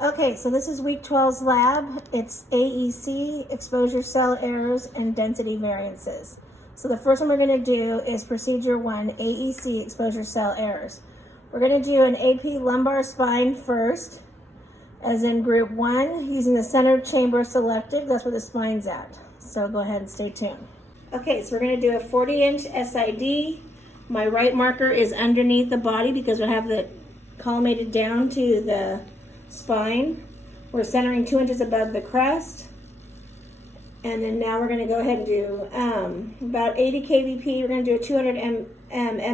Okay, so this is week 12's lab. It's AEC, exposure cell errors and density variances. So the first one we're going to do is procedure 1, AEC, exposure cell errors. We're going to do an AP lumbar spine first, as in group 1, using the center chamber selected. That's where the spine's at. So go ahead and stay tuned. Okay, so we're going to do a 40-inch SID. My right marker is underneath the body because we have the collimated down to the spine. We're centering 2 inches above the crest. And then now we're going to go ahead and do about 80 kVp. We're going to do a 200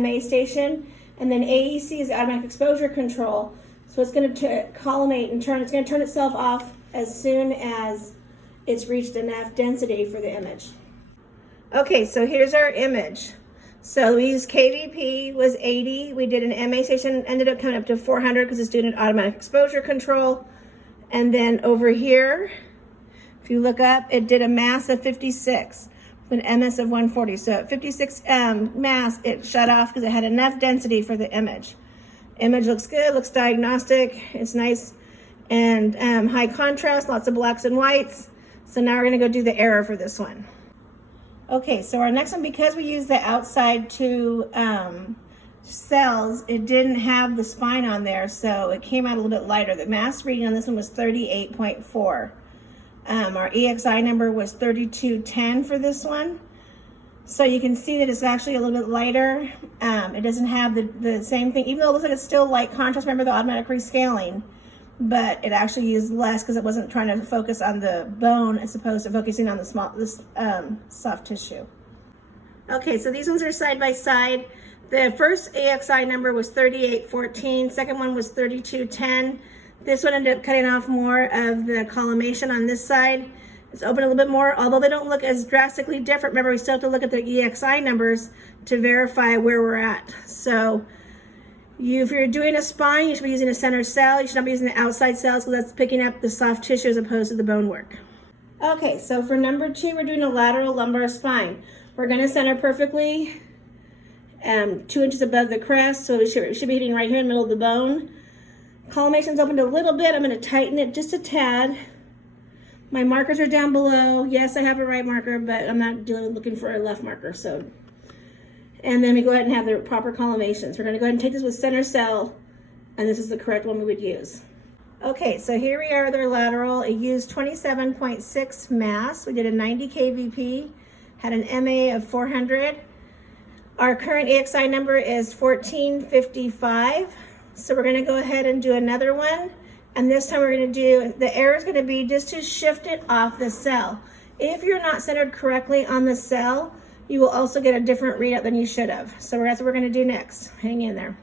MA station. And then AEC is automatic exposure control. So it's going to collimate and turn. It's going to turn itself off as soon as it's reached enough density for the image. Okay, so here's our image. So we used KVP was 80. We did an MA station, ended up coming up to 400 because it's doing an automatic exposure control. And then over here, if you look up, it did a mass of 56 with an MS of 140. So at 56 mass, it shut off because it had enough density for the image. Image looks good, looks diagnostic. It's nice and high contrast, lots of blacks and whites. So now we're going to go do the error for this one. Okay, so our next one, because we used the outside two cells, it didn't have the spine on there, so it came out a little bit lighter. The mass reading on this one was 38.4. Our EXI number was 3210 for this one. So you can see that it's actually a little bit lighter. It doesn't have the same thing, even though it looks like it's still light contrast. Remember the automatic rescaling, but it actually used less because it wasn't trying to focus on the bone as opposed to focusing on the soft tissue. Okay, so these ones are side by side. The first AXI number was 3814. Second one was 3210. This one ended up cutting off more of the collimation on this side. It's open a little bit more, although they don't look as drastically different. Remember, we still have to look at the EXI numbers to verify where we're at. So if you're doing a spine, you should be using a center cell. You should not be using the outside cells because that's picking up the soft tissue as opposed to the bone work. Okay, so for number 2, we're doing a lateral lumbar spine. We're going to center perfectly 2 inches above the crest, so we should be hitting right here in the middle of the bone. Collimation's opened a little bit. I'm going to tighten it just a tad. My markers are down below. Yes, I have a right marker, but I'm not looking for a left marker. So, and then we go ahead and have the proper collimations. We're going to go ahead and take this with center cell, and this is the correct one we would use. Okay, so here we are with our lateral. It used 27.6 mass. We did a 90 kVp, had an MA of 400. Our current EXI number is 1455. So we're going to go ahead and do another one. And this time we're going to do, the error is going to be just to shift it off the cell. If you're not centered correctly on the cell, you will also get a different readout than you should have. So that's what we're going to do next. Hang in there.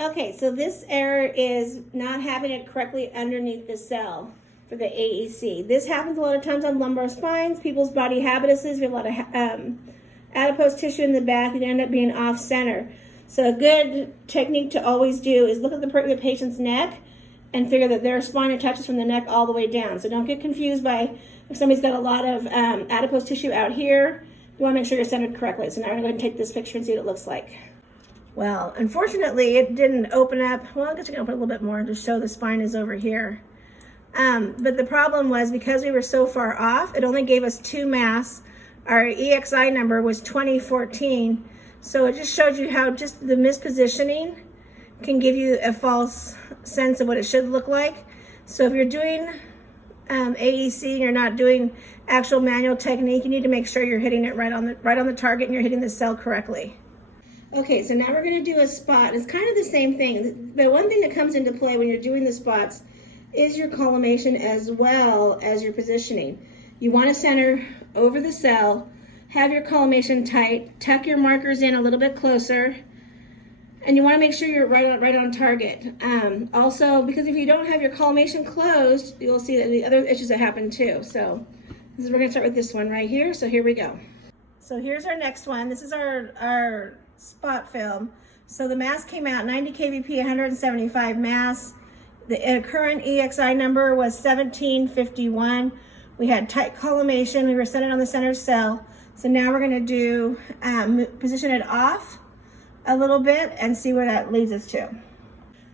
Okay, so this error is not having it correctly underneath the cell for the AEC. This happens a lot of times on lumbar spines, people's body habituses. We have a lot of adipose tissue in the back and end up being off center. So a good technique to always do is look at the patient's neck and figure that their spine attaches from the neck all the way down. So don't get confused by if somebody's got a lot of adipose tissue out here. You want to make sure you're centered correctly. So now I'm going to go ahead and take this picture and see what it looks like. Well, unfortunately, it didn't open up. Well, I guess we can open a little bit more to show the spine is over here. But the problem was because we were so far off, it only gave us 2 mass. Our EXI number was 2014. So it just showed you how just the mispositioning can give you a false sense of what it should look like. So if you're doing AEC and you're not doing actual manual technique, you need to make sure you're hitting it right on the target and you're hitting the cell correctly. Okay, so now we're going to do a spot. It's kind of the same thing, but one thing that comes into play when you're doing the spots is your collimation as well as your positioning. You want to center over the cell, have your collimation tight, tuck your markers in a little bit closer, and you want to make sure you're right on target. Also, because if you don't have your collimation closed, you'll see that the other issues that happen too. So we're going to start with this one right here. So here we go. So here's our next one. This is our spot film. So the mass came out 90 kVp, 175 mass. The current EXI number was 1751. We had tight collimation. We were centered on the center cell. So now we're going to do position it off a little bit and see where that leads us to.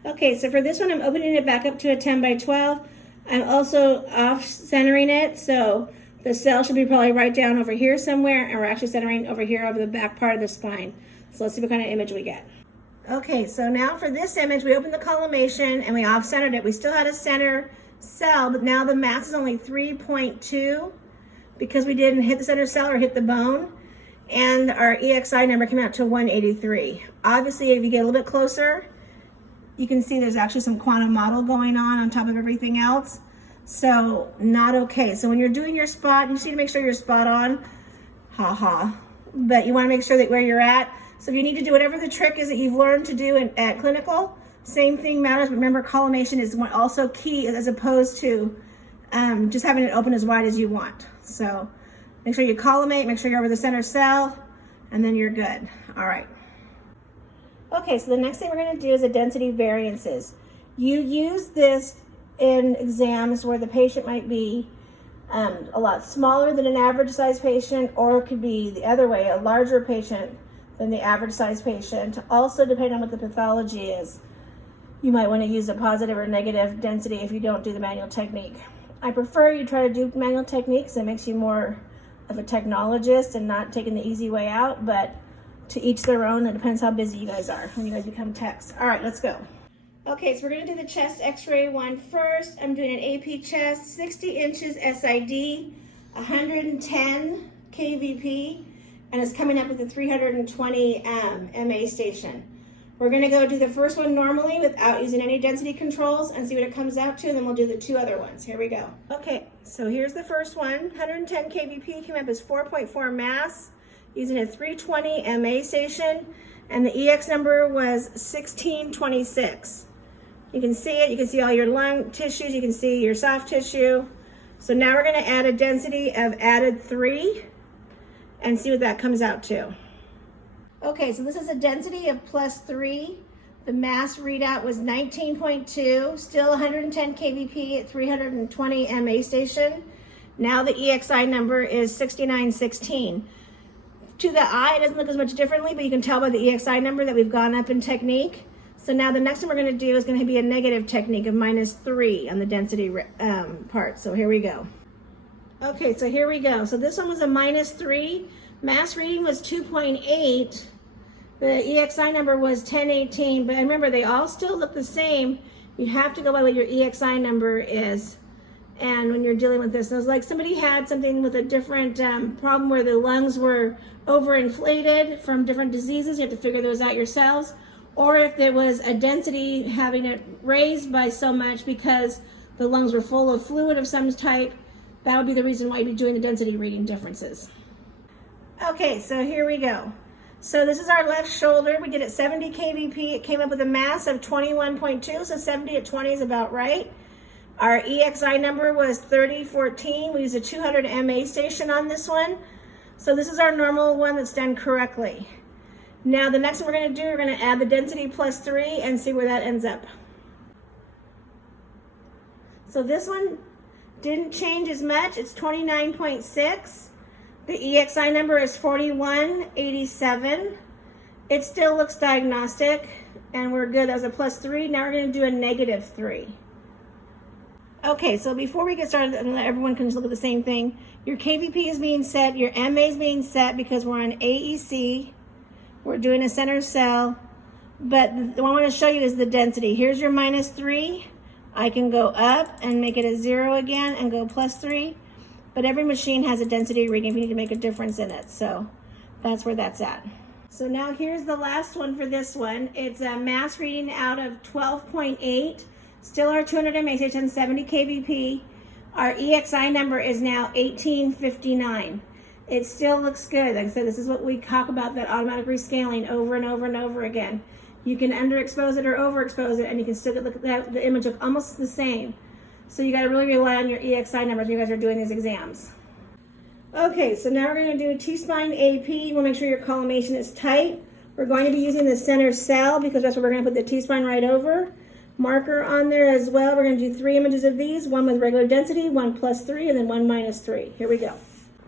Okay, so for this one, I'm opening it back up to a 10 by 12. I'm also off-centering it, so the cell should be probably right down over here somewhere, and we're actually centering over here over the back part of the spine. So let's see what kind of image we get. Okay, so now for this image, we opened the collimation and we off-centered it. We still had a center cell, but now the mass is only 3.2 because we didn't hit the center cell or hit the bone. And our EXI number came out to 183. Obviously, if you get a little bit closer, you can see there's actually some quantum model going on top of everything else. So not okay. So when you're doing your spot, you just need to make sure you're spot on. But you want to make sure that where you're at. So if you need to do whatever the trick is that you've learned to do at clinical, same thing matters. Remember, collimation is also key as opposed to just having it open as wide as you want. So make sure you collimate, make sure you're over the center cell, and then you're good. All right. Okay, so the next thing we're going to do is the density variances. You use this in exams where the patient might be a lot smaller than an average size patient, or it could be the other way, a larger patient than the average size patient. Also, depending on what the pathology is, you might want to use a positive or negative density if you don't do the manual technique. I prefer you try to do manual techniques. It makes you more of a technologist and not taking the easy way out, but to each their own. It depends how busy you guys are when you guys become techs. All right, let's go. Okay, so we're going to do the chest x-ray one first. I'm doing an AP chest, 60 inches SID, 110 kVp, and it's coming up with a 320 MA station. We're going to go do the first one normally without using any density controls and see what it comes out to, and then we'll do the two other ones. Here we go. Okay, so here's the first one. 110 kVp came up as 4.4 mass using a 320 MA station, and the EX number was 1626. You can see it. You can see all your lung tissues. You can see your soft tissue. So now we're going to add a density of added 3 and see what that comes out to. Okay, so this is a density of +3. The mass readout was 19.2, still 110 kVp at 320 MA station. Now the EXI number is 6916. To the eye, it doesn't look as much differently, but you can tell by the EXI number that we've gone up in technique. So now the next one we're going to do is going to be a negative technique of -3 on the density part. So here we go. Okay, so here we go. So this one was a -3. Mass reading was 2.8. The EXI number was 1018, but remember they all still look the same. You have to go by what your EXI number is. And when you're dealing with this, it was like somebody had something with a different problem where the lungs were overinflated from different diseases. You have to figure those out yourselves. Or if there was a density having it raised by so much because the lungs were full of fluid of some type, that would be the reason why you'd be doing the density reading differences. Okay, so here we go. So this is our left shoulder. We did it 70 kVp. It came up with a mass of 21.2, so 70 at 20 is about right. Our EXI number was 3014. We used a 200 MA station on this one. So this is our normal one that's done correctly. Now the next one we're going to do, we're going to add the density +3 and see where that ends up. So this one didn't change as much. It's 29.6. The EXI number is 4187. It still looks diagnostic, and we're good. That was a +3. Now we're going to do a -3. Okay, so before we get started, everyone can just look at the same thing. Your KVP is being set, your MA is being set because we're on AEC. We're doing a center cell, but what I want to show you is the density. Here's your -3. I can go up and make it a 0 again and go +3, but every machine has a density reading if you need to make a difference in it. So that's where that's at. So now here's the last one for this one. It's a mass reading out of 12.8. Still our 200 MA station, 70 kVp. Our EXI number is now 1859. It still looks good. Like I said, this is what we talk about, that automatic rescaling over and over and over again. You can underexpose it or overexpose it, and you can still get the image look almost the same. So you got to really rely on your EXI numbers when you guys are doing these exams. Okay, so now we're going to do a T-spine AP. You want to make sure your collimation is tight. We're going to be using the center cell because that's where we're going to put the T-spine right over. Marker on there as well. We're going to do 3 images of these, one with regular density, one +3, and then one -3. Here we go.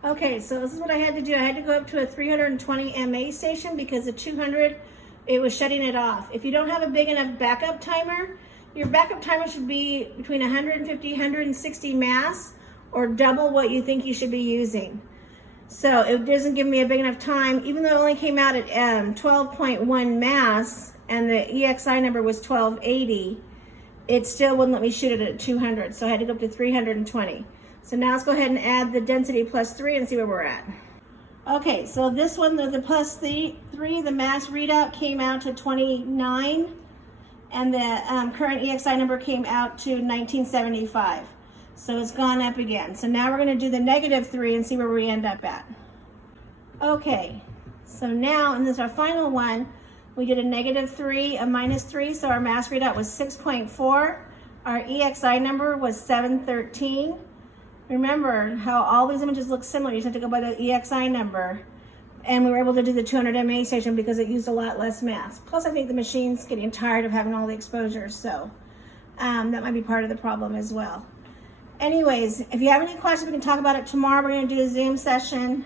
Okay, so this is what I had to do. I had to go up to a 320 MA station because the 200, it was shutting it off. If you don't have a big enough backup timer, Your backup timer should be between 150, 160 mass, or double what you think you should be using. So it doesn't give me a big enough time, even though it only came out at 12.1 mass and the EXI number was 1280, it still wouldn't let me shoot it at 200, so I had to go up to 320. So now let's go ahead and add the density plus 3 and see where we're at. Okay, so this one, the plus 3, the mass readout came out to 29, and the current EXI number came out to 1975. So it's gone up again. So now we're going to do the negative 3 and see where we end up at. Okay, so now, and this is our final one, we did a negative 3, a minus 3, so our mass readout was 6.4. Our EXI number was 713. Remember how all these images look similar. You just have to go by the EXI number. And we were able to do the 200 mA station because it used a lot less mass. Plus, I think the machine's getting tired of having all the exposures, so that might be part of the problem as well. Anyways, if you have any questions, we can talk about it tomorrow. We're going to do a Zoom session.